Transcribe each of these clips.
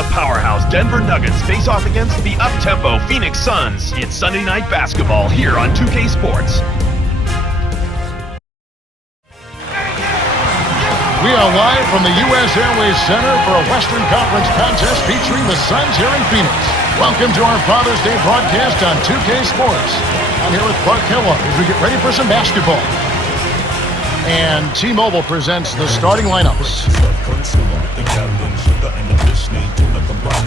The powerhouse Denver Nuggets face off against the up-tempo Phoenix Suns in Sunday Night Basketball here on 2K Sports. We are live from the U.S. Airways Center for a Western Conference contest featuring the Suns here in Phoenix. Welcome to our Father's Day broadcast on 2K Sports. I'm here with Clark Kellogg as we get ready for some basketball. And T-Mobile presents the starting lineups.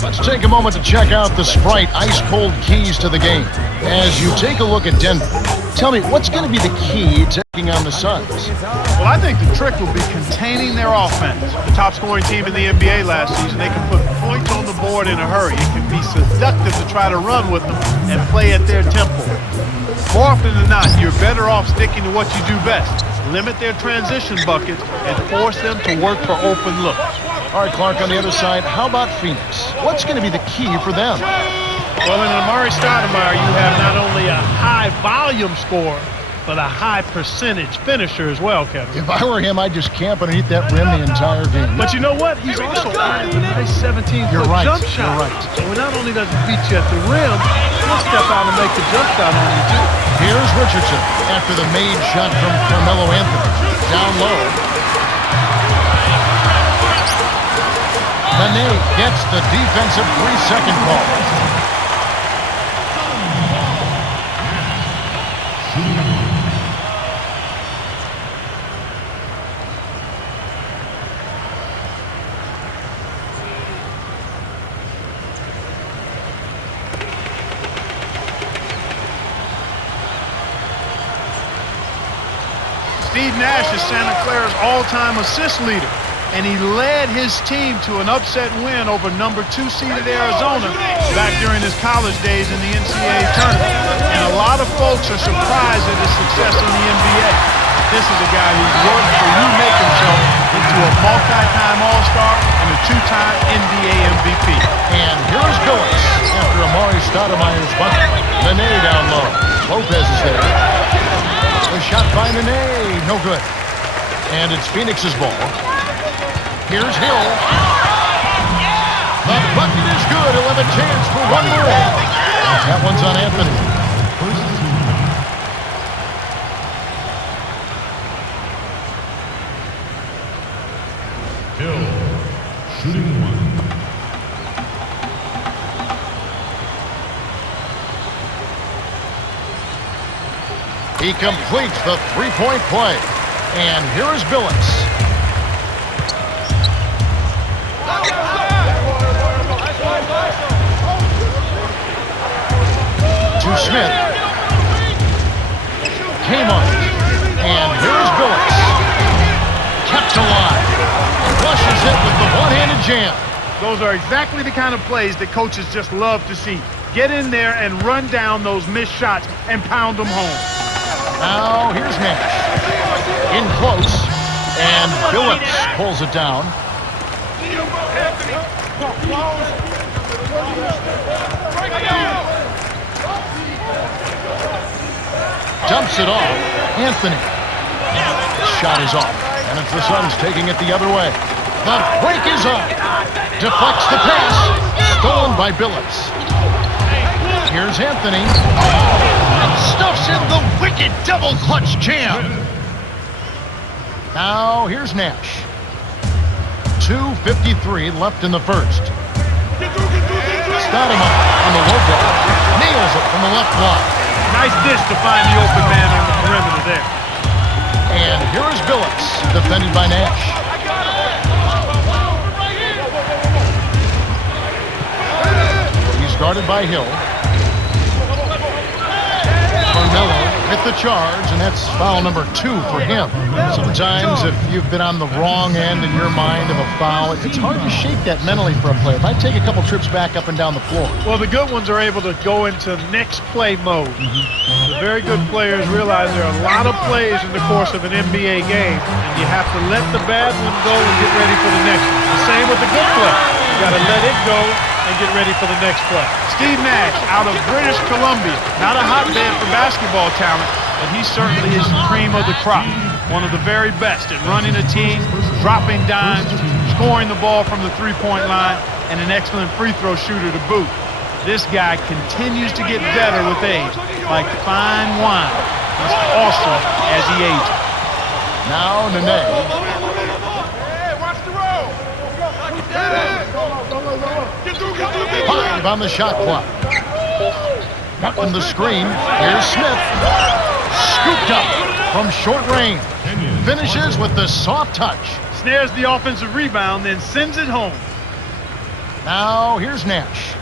Let's take a moment to check out the Sprite ice-cold keys to the game. As you take a look at Denver, tell me, what's going to be the key to taking on the Suns? Well, I think the trick will be containing their offense. The top-scoring team in the NBA last season, they can put points on the board in a hurry. It can be seductive to try to run with them and play at their tempo. More often than not, you're better off sticking to what you do best. Limit their transition buckets and force them to work for open looks. All right, Clark, on the other side, how about Phoenix? What's going to be the key for them? Well, in Amar'e Stoudemire, you have not only a high-volume scorer, but a high-percentage finisher as well, Kevin. If I were him, I'd just camp underneath that rim the entire game. But you know what? He's also got a nice 17-foot jump shot. You're right. So not only does he beat you at the rim, he'll step out and make the jump shot on you, too. Here's Richardson after the made shot from Carmelo Anthony. Down low. Nene gets the defensive 3-second call. Steve Nash is Santa Clara's all-time assist leader, and he led his team to an upset win over number 2 seeded Arizona back during his college days in the NCAA tournament. And a lot of folks are surprised at his success in the NBA. This is a guy who's worked to remake himself into a multi-time All-Star and a 2-time NBA MVP. And here's Billups after Amar'e Stoudemire's bucket. Nene down low. Lopez is there. The shot by Nene, no good. And it's Phoenix's ball. Here's Hill. The bucket is good. He'll have a chance for one more. That one's on Anthony. Hill, shooting one. He completes the three-point play. And here is Billups. To Smith. Came on. And here is Billups. Kept alive. Flushes it with the one-handed jam. Those are exactly the kind of plays that coaches just love to see. Get in there and run down those missed shots and pound them home. Now, here's Nash. In close. And Billups pulls it down. Dumps it off. Anthony. Shot is off. And it's the Suns taking it the other way. The break is on. Deflects the pass. Stolen by Billups. Here's Anthony. And stuffs in the wicked double clutch jam. Now, here's Nash. 2:53 left in the first. Stoudemire on the low block. Nails it from the left block. Nice dish to find the open man on the perimeter there. And here is Billups, defended by Nash. He's guarded by Hill. Carmelo with the charge, and that's foul number 2 for him. Sometimes if you've been on the wrong end in your mind of a foul, it's hard to shake that mentally for a player. It might take a couple trips back up and down the floor. Well, the good ones are able to go into next play mode. The very good players realize there are a lot of plays in the course of an NBA game, and you have to let the bad one go and get ready for the next one. The same with the good play. You got to let it go and get ready for the next play. Steve Nash out of British Columbia. Not a hotbed for basketball talent, but he certainly is the cream of the crop. One of the very best at running a team, dropping dimes, scoring the ball from the three-point line, and an excellent free throw shooter to boot. This guy continues to get better with age, like fine wine. He's awesome as he ages. Now Nene. Hey, watch the roll. 5 on the shot clock. Cutting the screen. Here's Smith. Scooped up from short range. Finishes with the soft touch. Snares the offensive rebound, then sends it home. Now here's Nash.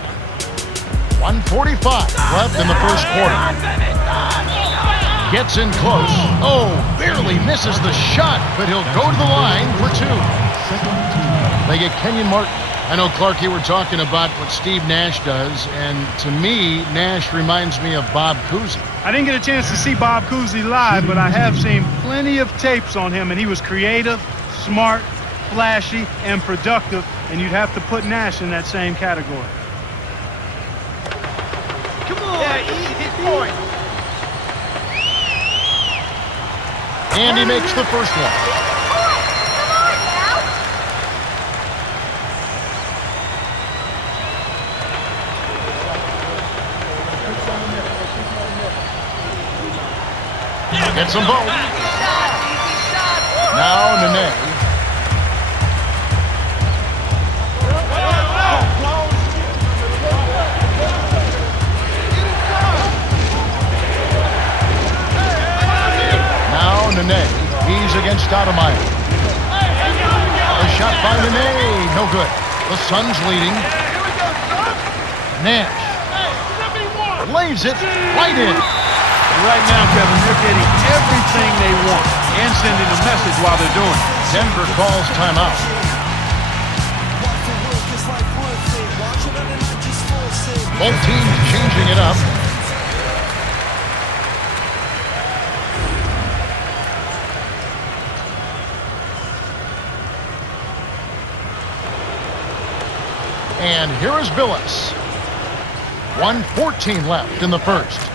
1:45 left in the first quarter. Gets in close. Oh, barely misses the shot, but he'll go to the line for 2. They get Kenyon Martin. I know, Clark, you were talking about what Steve Nash does, and to me, Nash reminds me of Bob Cousy. I didn't get a chance to see Bob Cousy live, but I have seen plenty of tapes on him, and he was creative, smart, flashy, and productive, and you'd have to put Nash in that same category. Come on! Yeah, easy point. And he makes the first one. Gets them both. Now Nene. Now Nene. He's against Stoudemire. The shot by Nene. No good. The Suns leading. Nash. Lays it right in. Right now, Kevin, they're getting everything they want and sending a message while they're doing it. Denver calls timeout. Both teams changing it up. And here is Billups. 1:14 left in the first.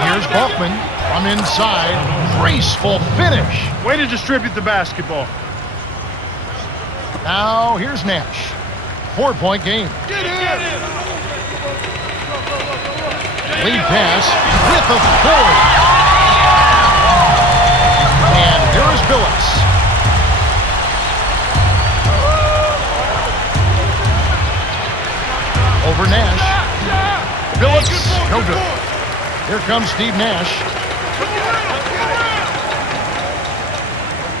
Here's Balkman from inside. Graceful finish. Way to distribute the basketball. Now here's Nash. 4-point game. Lead pass with authority. And here is Billups. Over Nash. Billups, no good. Here comes Steve Nash.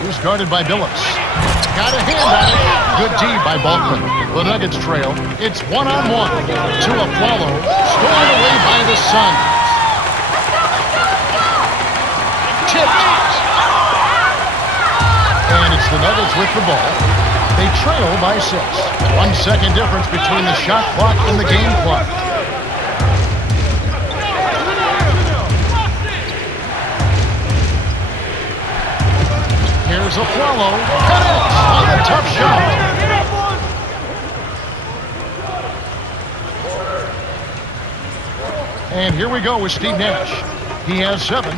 Who's guarded by Billups. Got a hand on it. Good D by Balkman. The Nuggets trail. It's one-on-one. To Afflalo. Stolen away by the Suns. Tipped. And it's the Nuggets with the ball. They trail by 6. 1 second difference between the shot clock and the game clock. Here's Afflalo. Connects on the tough shot. And here we go with Steve Nash. He has 7.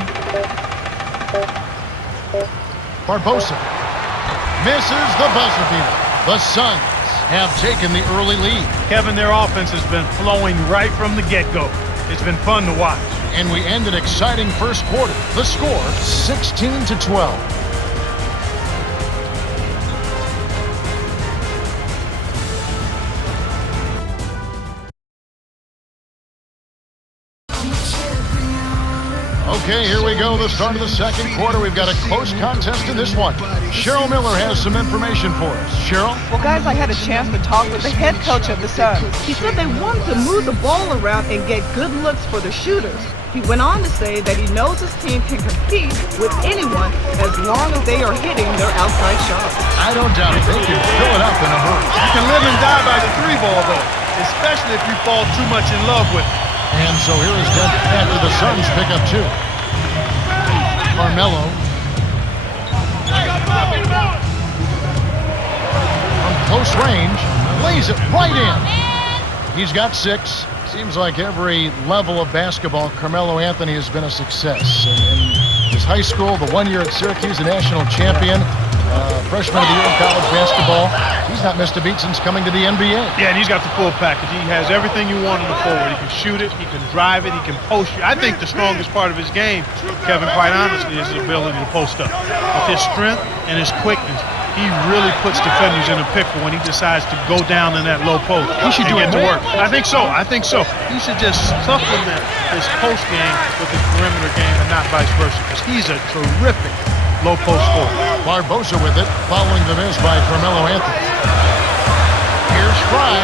Barbosa misses the buzzer beater. The Suns have taken the early lead. Kevin, their offense has been flowing right from the get-go. It's been fun to watch. And we end an exciting first quarter. The score, 16-12. Okay, here we go, the start of the second quarter. We've got a close contest in this one. Cheryl Miller has some information for us. Cheryl? Well, guys, I had a chance to talk with the head coach of the Suns. He said they wanted to move the ball around and get good looks for the shooters. He went on to say that he knows his team can compete with anyone as long as they are hitting their outside shots. I don't doubt it. They can fill it up in a hurry. You can live and die by the 3 ball, though, especially if you fall too much in love with it. And so here is Denver after the Suns pick up 2. Carmelo. From close range, lays it right in. He's got 6. Seems like every level of basketball, Carmelo Anthony has been a success. In his high school, the 1 year at Syracuse, a national champion. Freshman of the year in college basketball. He's not missed a beat since coming to the NBA. Yeah, and he's got the full package. He has everything you want in the forward. He can shoot it, he can drive it, he can post you. I think the strongest part of his game, Kevin, quite honestly, is his ability to post up. With his strength and his quickness, he really puts defenders in a pickle when he decides to go down in that low post. He should do it to more. work. I think so. He should just supplement his post game with his perimeter game and not vice versa, because he's a terrific low post scorer. Barbosa with it, following the miss by Carmelo Anthony. Here's Fry.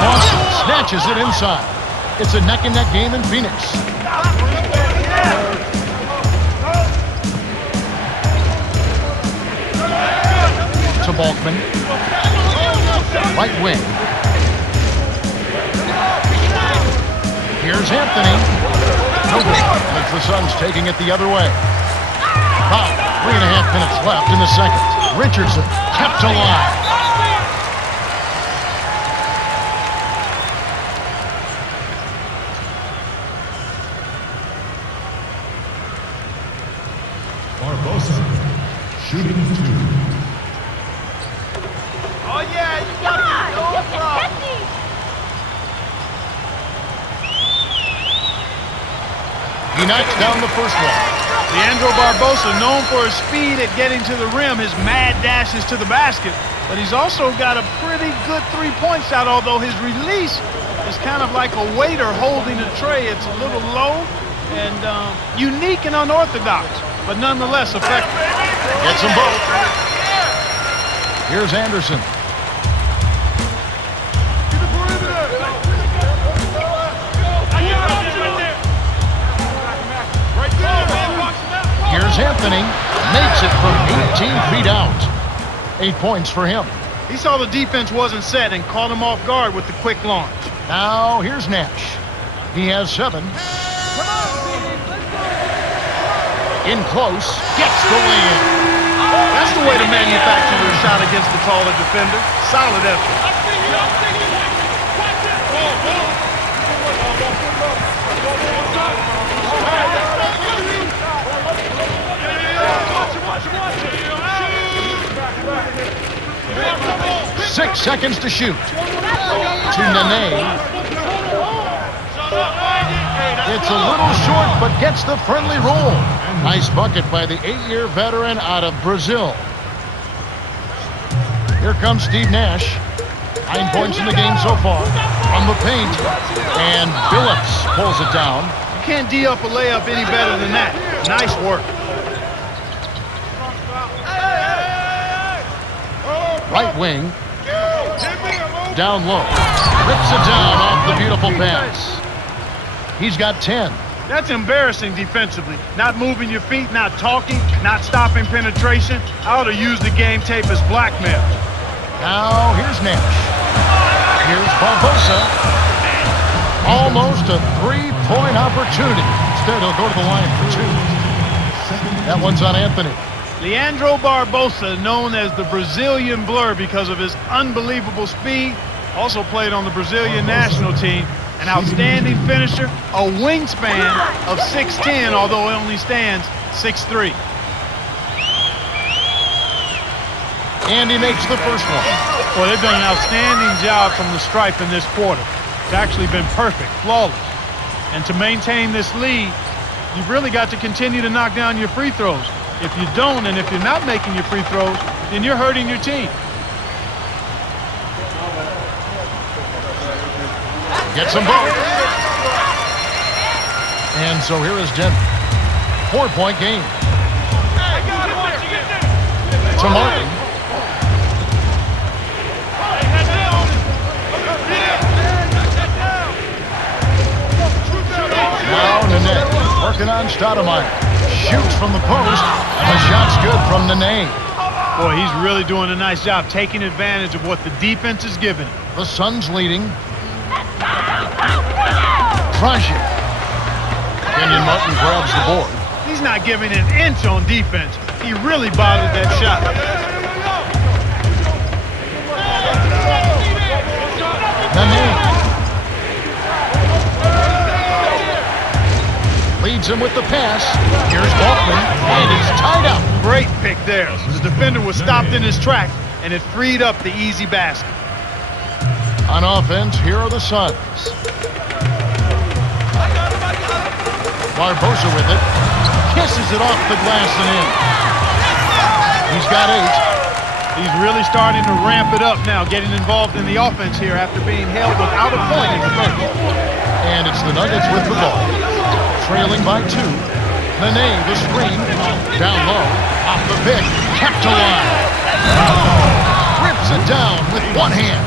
Lawson snatches it inside. It's a neck-and-neck game in Phoenix. To Balkman. Right wing. Here's Anthony. No good. As the Suns taking it the other way. About 3.5 minutes left in the second. Richardson kept alive. Barbosa, shooting 2. Oh, yeah, you got it. No problem. He knocks down the first one. Leandro Barbosa, known for his speed at getting to the rim, his mad dashes to the basket, but he's also got a pretty good three-point shot, although his release is kind of like a waiter holding a tray. It's a little low and unique and unorthodox, but nonetheless effective. Gets them both. Here's Anderson. Here's Anthony. Makes it from 18 feet out. 8 points for him. He saw the defense wasn't set and caught him off guard with the quick launch. Now here's Nash. He has 7. In close. Gets the lay-in. That's the way to manufacture your shot against the taller defender. Solid effort. 6 seconds to shoot. To Nene. It's a little short, but gets the friendly roll. Nice bucket by the 8-year veteran out of Brazil. Here comes Steve Nash. 9 points in the game so far. From the paint. And Billups pulls it down. You can't D up a layup any better than that. Nice work. Right wing. Down low. Rips it down off the beautiful pass. He's got 10. That's embarrassing defensively. Not moving your feet, not talking, not stopping penetration. I ought to use the game tape as blackmail. Now here's Nash. Here's Barbosa. Almost a 3-point opportunity. Instead, he'll go to the line for 2. That one's on Anthony. Leandro Barbosa, known as the Brazilian Blur because of his unbelievable speed, also played on the Brazilian national team. An outstanding finisher, a wingspan of 6'10", although he only stands 6'3". And he makes the first one. Well, they've done an outstanding job from the stripe in this quarter. It's actually been perfect, flawless. And to maintain this lead, you've really got to continue to knock down your free throws. If you don't, and if you're not making your free throws, then you're hurting your team. Gets them both. And so here is Denver. 4-point game. To Martin. Now Nene working on Stoudemire. Shoots from the post, and the shot's good from Nene. Boy, he's really doing a nice job taking advantage of what the defense is giving him. The Suns leading. Crush it. Kenyon Martin grabs the board. He's not giving an inch on defense. He really bothered that shot. Nene leads him with the pass. Here's Walkman, and he's tied up. Great pick there. The defender was stopped in his track, and it freed up the easy basket. On offense, here are the Suns. Barbosa with it. Kisses it off the glass and in. He's got 8. He's really starting to ramp it up now, getting involved in the offense here after being held without a point in the first. And it's the Nuggets with the ball. Trailing by 2. Nene, the screen. Down low. Off the pick. Kept alive. Rips it down with one hand.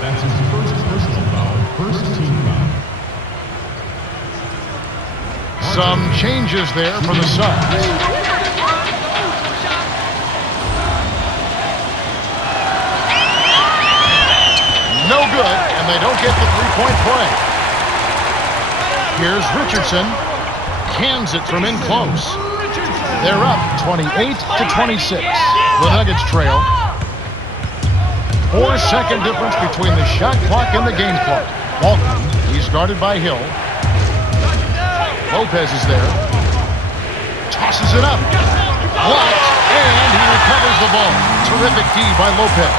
That's his first personal foul, first team foul. Some changes there for the Suns. No good, and they don't get the three-point play. Here's Richardson. Cans it from in close. They're up 28-26. The Nuggets trail. 4-second difference between the shot clock and the game clock. Walton, he's guarded by Hill. Lopez is there. Tosses it up. Blocked, and he recovers the ball. Terrific D by Lopez.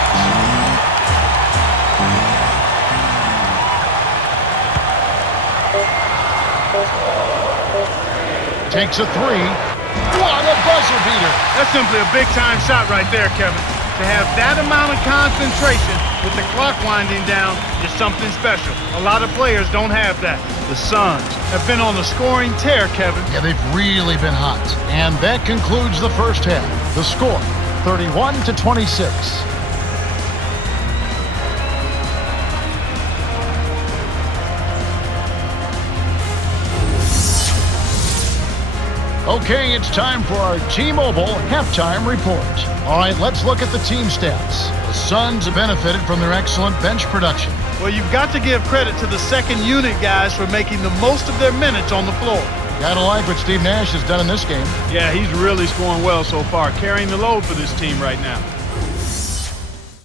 Takes a 3. What a buzzer beater. That's simply a big-time shot right there, Kevin. To have that amount of concentration with the clock winding down is something special. A lot of players don't have that. The Suns have been on a scoring tear, Kevin. Yeah, they've really been hot. And that concludes the first half. The score, 31-26. Okay, it's time for our T-Mobile halftime report. All right, let's look at the team stats. The Suns have benefited from their excellent bench production. Well, you've got to give credit to the second unit guys for making the most of their minutes on the floor. Gotta like what Steve Nash has done in this game. Yeah, he's really scoring well so far, carrying the load for this team right now.